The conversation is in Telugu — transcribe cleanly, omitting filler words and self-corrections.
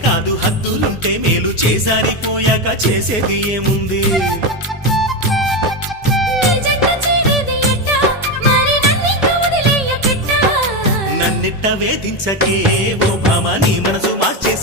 కాదు హద్దులుంటే మేలు చేసారిపోయాక చేసేది ఏముంది నన్నిట్ట వేధించకే ఓ భామ నీ మనసు మార్చే